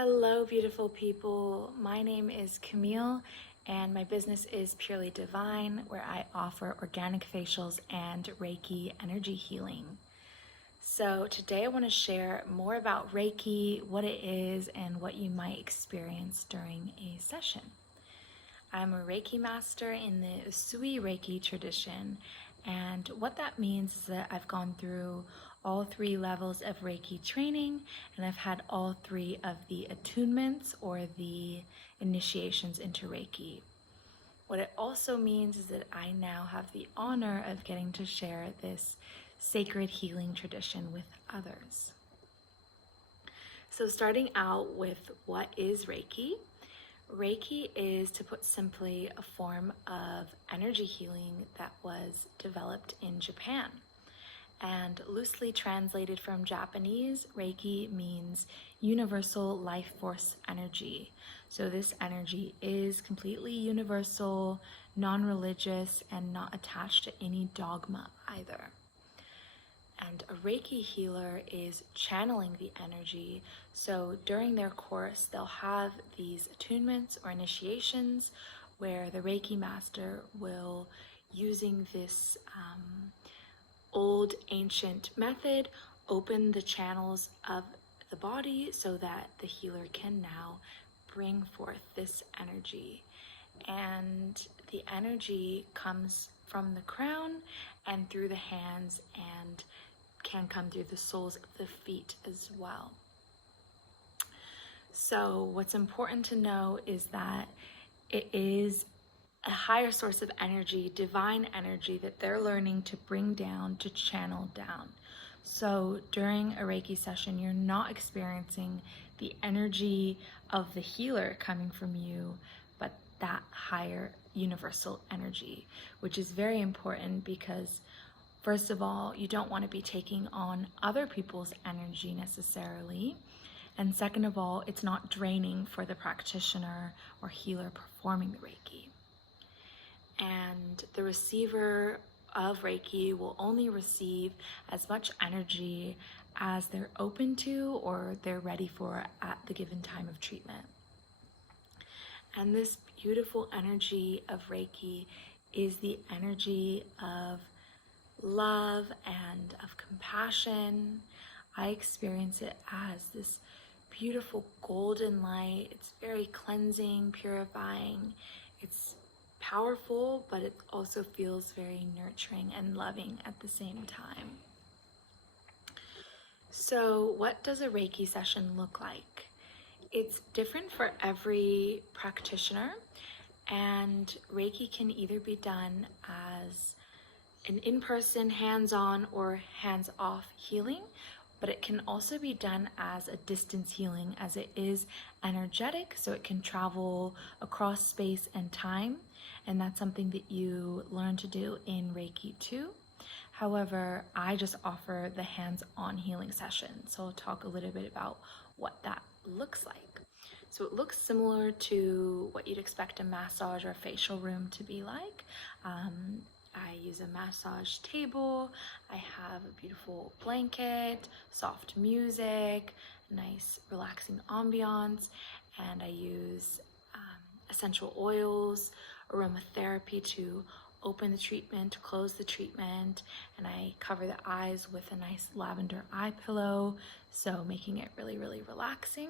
Hello, beautiful people. My name is Camille, and my business is Purely Divine, where I offer organic facials and Reiki energy healing. So today I want to share more about Reiki, what it is, and what you might experience during a session. I'm a Reiki master in the Usui Reiki tradition, and what that means is that I've gone through all 3 levels of Reiki training, and I've had all 3 of the attunements or the initiations into Reiki. What it also means is that I now have the honor of getting to share this sacred healing tradition with others. So starting out with what is Reiki? Reiki is, to put simply, a form of energy healing that was developed in Japan. And loosely translated from Japanese, Reiki means universal life force energy. So this energy is completely universal, non-religious, and not attached to any dogma either. And a Reiki healer is channeling the energy. So during their course, they'll have these attunements or initiations where the Reiki master will, using this old ancient method, open the channels of the body so that the healer can now bring forth this energy. And the energy comes from the crown and through the hands and can come through the soles of the feet as well. So what's important to know is that it is a higher source of energy, divine energy, that they're learning to bring down, to channel down. So during a Reiki session, you're not experiencing the energy of the healer coming from you, but that higher universal energy, which is very important because, first of all, you don't want to be taking on other people's energy necessarily. And second of all, it's not draining for the practitioner or healer performing the Reiki. And the receiver of Reiki will only receive as much energy as they're open to or they're ready for at the given time of treatment. And this beautiful energy of Reiki is the energy of love and of compassion. I experience it as this beautiful golden light. It's very cleansing, purifying. It's powerful, but it also feels very nurturing and loving at the same time. So what does a Reiki session look like? It's different for every practitioner, and Reiki can either be done as an in-person, hands-on, or hands-off healing, but it can also be done as a distance healing, as it is energetic, so it can travel across space and time, and that's something that you learn to do in Reiki too. However, I just offer the hands-on healing session, so I'll talk a little bit about what that looks like. So it looks similar to what you'd expect a massage or facial room to be like. I use a massage table, I have a beautiful blanket, soft music, nice relaxing ambiance, and I use essential oils, aromatherapy to open the treatment, close the treatment, and I cover the eyes with a nice lavender eye pillow, so making it really, really relaxing.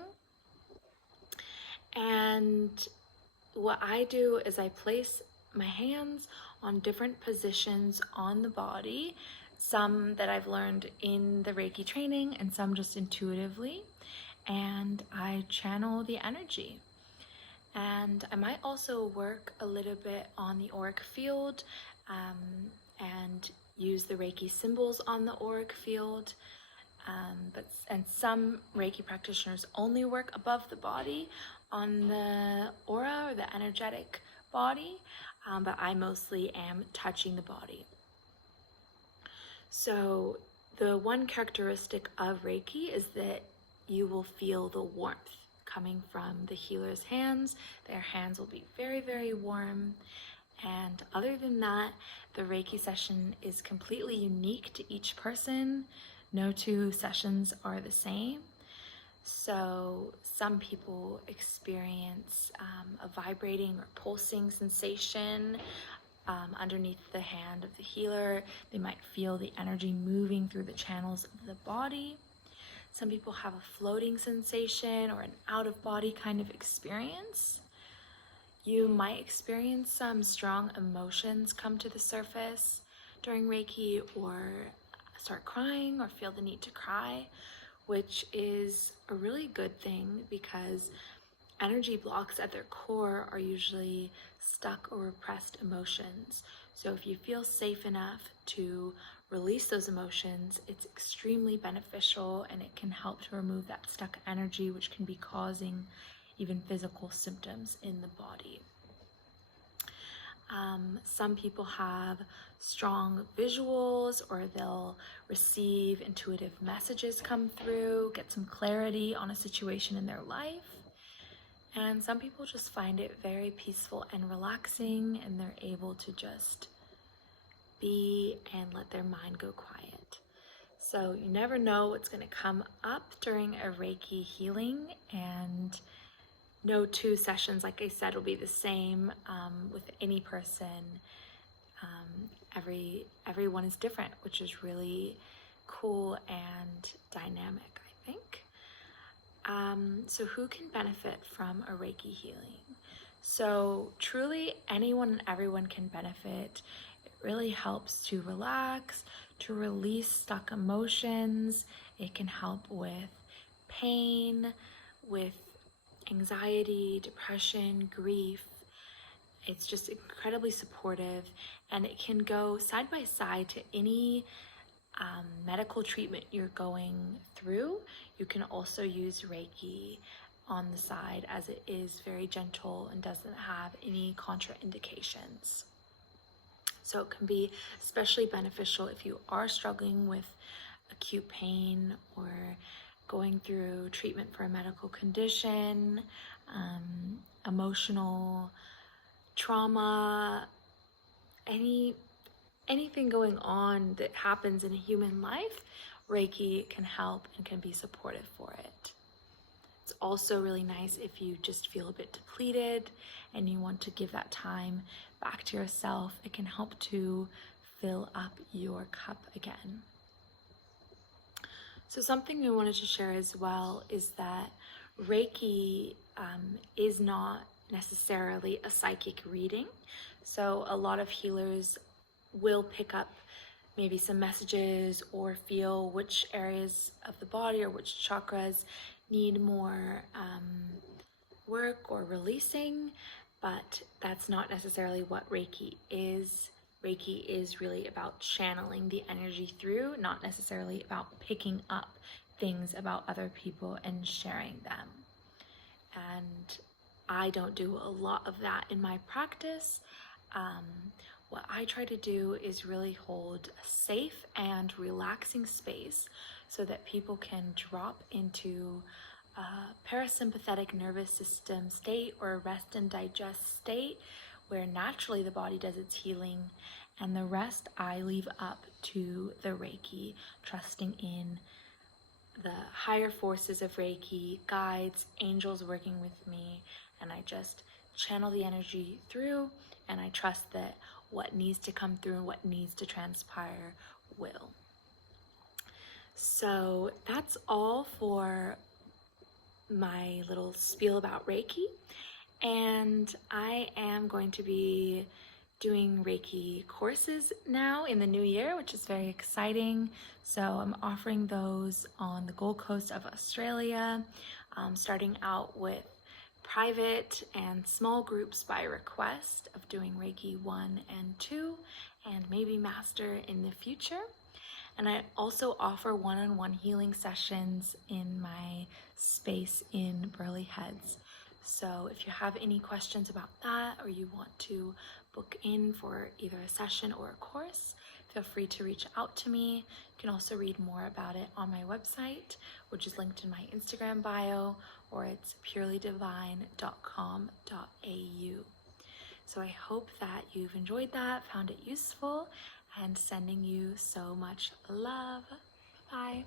And what I do is I place my hands on different positions on the body, some that I've learned in the Reiki training and some just intuitively, and I channel the energy. And I might also work a little bit on the auric field and use the Reiki symbols on the auric field. And some Reiki practitioners only work above the body on the aura or the energetic body, but I mostly am touching the body. So the one characteristic of Reiki is that you will feel the warmth coming from the healer's hands. Their hands will be very, very warm. And other than that, the Reiki session is completely unique to each person. No 2 sessions are the same. So some people experience a vibrating or pulsing sensation underneath the hand of the healer. They might feel the energy moving through the channels of the body. Some people have a floating sensation or an out-of-body kind of experience. You might experience some strong emotions come to the surface during Reiki, or start crying or feel the need to cry, which is a really good thing because energy blocks at their core are usually stuck or repressed emotions. So if you feel safe enough to release those emotions, it's extremely beneficial, and it can help to remove that stuck energy, which can be causing even physical symptoms in the body. Some people have strong visuals, or they'll receive intuitive messages come through, get some clarity on a situation in their life. And some people just find it very peaceful and relaxing, and they're able to just be and let their mind go quiet. So you never know what's going to come up during a Reiki healing, and no two sessions, like I said, will be the same with any person. Everyone is different, which is really cool and dynamic, I think. So who can benefit from a Reiki healing? So truly anyone and everyone can benefit. It really helps to relax, to release stuck emotions. It can help with pain, with anxiety, depression, grief. It's just incredibly supportive, and it can go side by side to any medical treatment you're going through. You can also use Reiki on the side, as it is very gentle and doesn't have any contraindications. So it can be especially beneficial if you are struggling with acute pain or going through treatment for a medical condition, emotional trauma, anything going on that happens in a human life. Reiki can help and can be supportive for it. It's also really nice if you just feel a bit depleted and you want to give that time back to yourself. It can help to fill up your cup again. So something I wanted to share as well is that Reiki is not necessarily a psychic reading. So a lot of healers will pick up maybe some messages or feel which areas of the body or which chakras need more work or releasing, but that's not necessarily what Reiki is. Reiki is really about channeling the energy through, not necessarily about picking up things about other people and sharing them. And I don't do a lot of that in my practice. What I try to do is really hold a safe and relaxing space so that people can drop into a parasympathetic nervous system state or a rest and digest state where naturally the body does its healing, and the rest I leave up to the Reiki, trusting in the higher forces of Reiki, guides, angels working with me, and I just channel the energy through, and I trust that what needs to come through and what needs to transpire will. So that's all for my little spiel about Reiki, and I am going to be doing Reiki courses now in the new year, which is very exciting. So I'm offering those on the Gold Coast of Australia, starting out with private and small groups by request of doing Reiki 1 and 2, and maybe Master in the future. And I also offer one-on-one healing sessions in my space in Burleigh Heads. So if you have any questions about that, or you want to book in for either a session or a course, feel free to reach out to me. You can also read more about it on my website, which is linked in my Instagram bio, or it's purelydivine.com.au. So I hope that you've enjoyed that, found it useful, and sending you so much love. Bye.